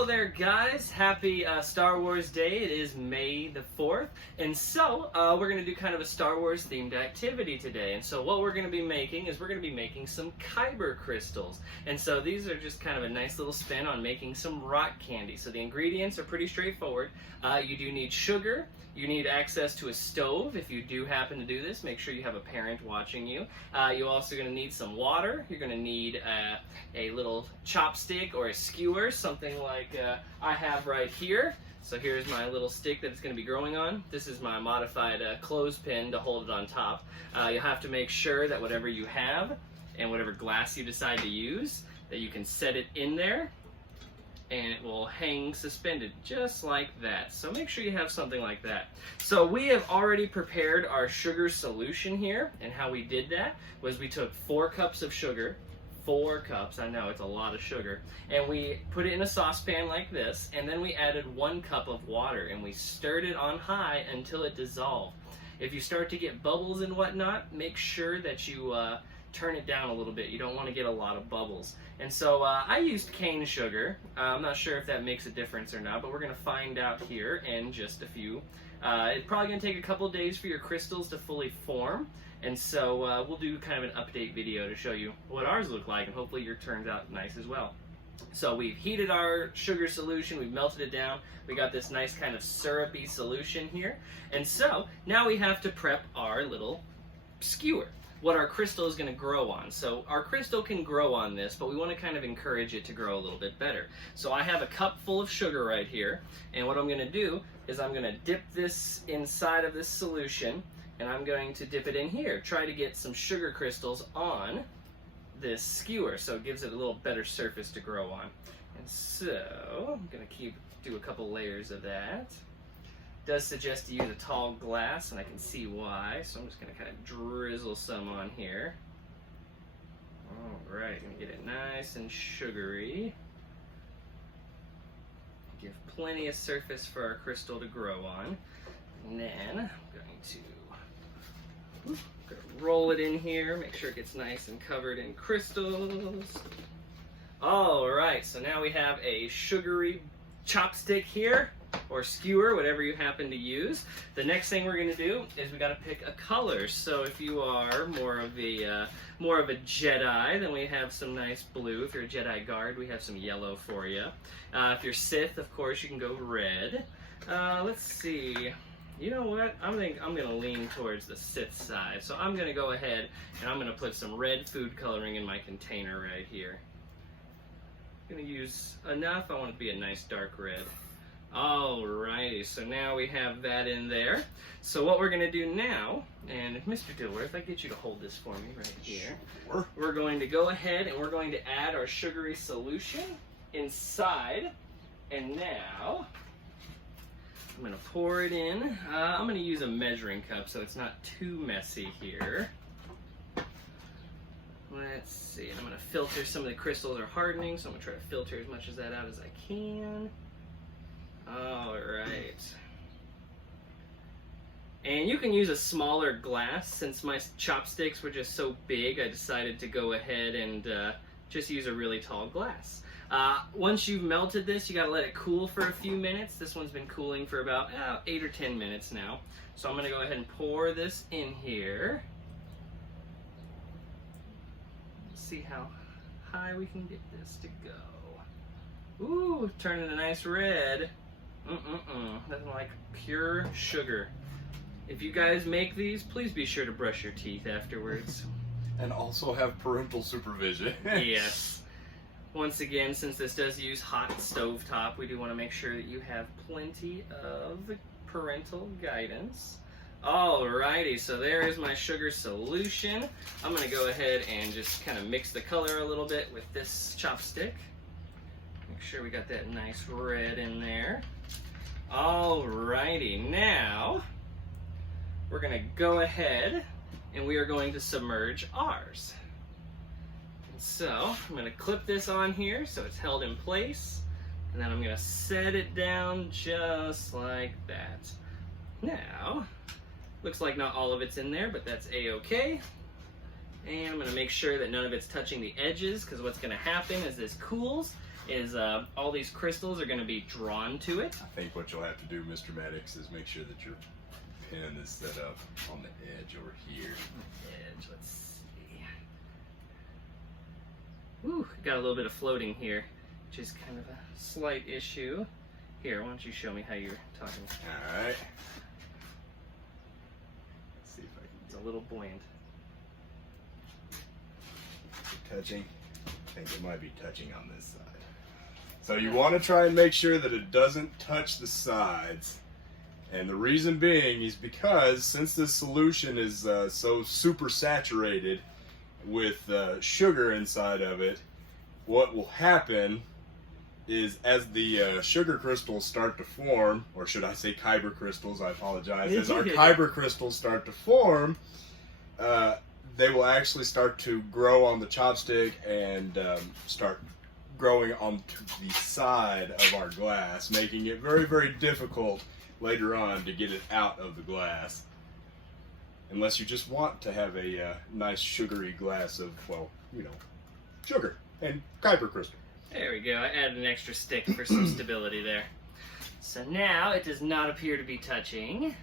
Hello there, guys. Happy Star Wars Day. It is May the 4th. And so, we're going to do kind of a Star Wars themed activity today. And so what we're going to be making is we're going to be making some Kyber crystals. And so these are just kind of a nice little spin on making some rock candy. So the ingredients are pretty straightforward. You do need sugar. You need access to a stove. If you do happen to do this, make sure you have a parent watching you. You're also going to need some water. You're going to need a little chopstick or a skewer, something like I have right here. So here's my little stick that it's going to be growing on. This is my modified clothespin to hold it on top. You'll have to make sure that whatever you have and whatever glass you decide to use, that you can set it in there and it will hang suspended just like that. So make sure you have something like that. So we have already prepared our sugar solution here, and how we did that was we took 4 cups of sugar, 4 cups, I know it's a lot of sugar, and we put it in a saucepan like this, and then we added 1 cup of water and we stirred it on high until it dissolved. If you start to get bubbles and whatnot, make sure that you turn it down a little bit. You don't want to get a lot of bubbles. And so I used cane sugar. I'm not sure if that makes a difference or not, but we're going to find out here in just a few. It's probably going to take a couple days for your crystals to fully form. And so we'll do kind of an update video to show you what ours look like, and hopefully yours turns out nice as well. So we've heated our sugar solution, we've melted it down, we got this nice kind of syrupy solution here. And so now we have to prep our little skewer, what our crystal is going to grow on. So our crystal can grow on this, but we want to kind of encourage it to grow a little bit better. So I have a cup full of sugar right here, and what I'm going to do is I'm going to dip this inside of this solution, and I'm going to dip it in here. Try to get some sugar crystals on this skewer so it gives it a little better surface to grow on. And so I'm going to do a couple layers of that. Does suggest to use a tall glass, and I can see why, so I'm just going to kind of drizzle some on here. Alright, going to get it nice and sugary. Give plenty of surface for our crystal to grow on. And then I'm going to roll it in here, make sure it gets nice and covered in crystals. Alright, so now we have a sugary chopstick here, or skewer, whatever you happen to use. The next thing we're going to do is we got to pick a color. So if you are more of a Jedi, then we have some nice blue. If you're a Jedi guard, we have some yellow for you. If you're Sith, of course, you can go red. Let's see. You know what? I think I'm going to lean towards the Sith side. So I'm going to go ahead and I'm going to put some red food coloring in my container right here. I'm going to use enough. I want it to be a nice dark red. Alrighty, so now we have that in there. So what we're going to do now, and Mr. Dilworth, I get you to hold this for me right here. Sure. We're going to go ahead and we're going to add our sugary solution inside. And now I'm going to pour it in. I'm going to use a measuring cup so it's not too messy here. Let's see, I'm going to filter. Some of the crystals are hardening, so I'm going to try to filter as much of that out as I can. Alright. And you can use a smaller glass. Since my chopsticks were just so big, I decided to go ahead and just use a really tall glass. Once you've melted this, you gotta let it cool for a few minutes. This one's been cooling for about 8 or 10 minutes now. So I'm gonna go ahead and pour this in here. Let's see how high we can get this to go. Ooh, turning a nice red. Nothing like pure sugar. If you guys make these, please be sure to brush your teeth afterwards. And also have parental supervision. Yes. Once again, since this does use hot stovetop, we do want to make sure that you have plenty of parental guidance. Alrighty, so there is my sugar solution. I'm going to go ahead and just kind of mix the color a little bit with this chopstick. Make sure we got that nice red in there. Alrighty, now we're going to go ahead and we are going to submerge ours. And so I'm going to clip this on here so it's held in place, and then I'm going to set it down just like that. Now, looks like not all of it's in there, but that's a-okay. And I'm going to make sure that none of it's touching the edges, because what's going to happen as this cools is all these crystals are going to be drawn to it. I think what you'll have to do, Mr. Maddox, is make sure that your pin is set up on the edge over here. Edge, let's see. Whew, got a little bit of floating here, which is kind of a slight issue. Here, why don't you show me how you're talking? All right. Let's see if I It's can a little buoyant. get it touching. I think it might be touching on this side. So you want to try and make sure that it doesn't touch the sides. And the reason being is because since this solution is so super saturated with sugar inside of it, what will happen is as the sugar crystals start to form, or should I say Kyber crystals, I apologize, as our Kyber crystals start to form, they will actually start to grow on the chopstick and start growing onto the side of our glass, making it very, very difficult later on to get it out of the glass. Unless you just want to have a nice sugary glass of, well, you know, sugar and Kyber crystal. There we go. I added an extra stick for some stability there. So now it does not appear to be touching.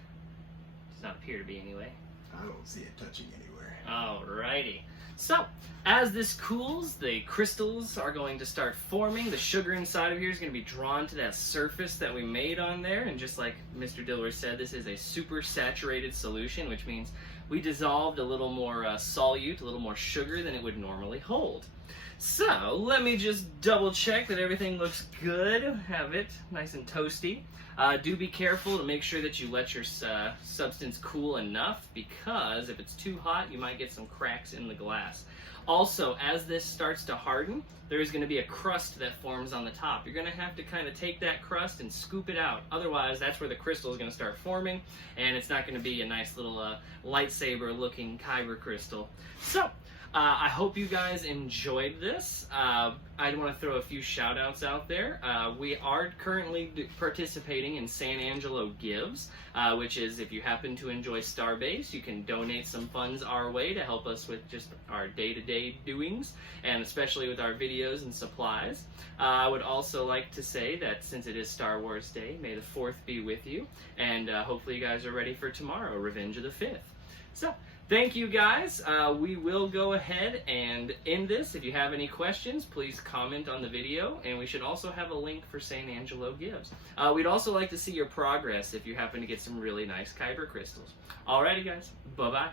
Does not appear to be anyway. I don't see it touching anywhere. Alrighty. So, as this cools, the crystals are going to start forming. The sugar inside of here is going to be drawn to that surface that we made on there. And just like Mr. Dillwer said, this is a super saturated solution, which means we dissolved a little more solute, a little more sugar than it would normally hold. So, let me just double check that everything looks good. Have it nice and toasty. Do be careful to make sure that you let your substance cool enough, because if it's too hot, you might get some cracks in the glass. Also, as this starts to harden, there is going to be a crust that forms on the top. You're going to have to kind of take that crust and scoop it out. Otherwise, that's where the crystal is going to start forming, and it's not going to be a nice little lightsaber-looking Kyber crystal. So, I hope you guys enjoyed this. I want to throw a few shout outs out there. We are currently participating in San Angelo Gives, which is if you happen to enjoy Starbase, you can donate some funds our way to help us with just our day-to-day doings, and especially with our videos and supplies. I would also like to say that since it is Star Wars Day, may the 4th be with you, and hopefully you guys are ready for tomorrow, Revenge of the 5th. So, thank you guys. We will go ahead and end this. If you have any questions, please comment on the video, and we should also have a link for San Angelo Gives. We'd also like to see your progress if you happen to get some really nice Kyber crystals. Alrighty guys, bye-bye.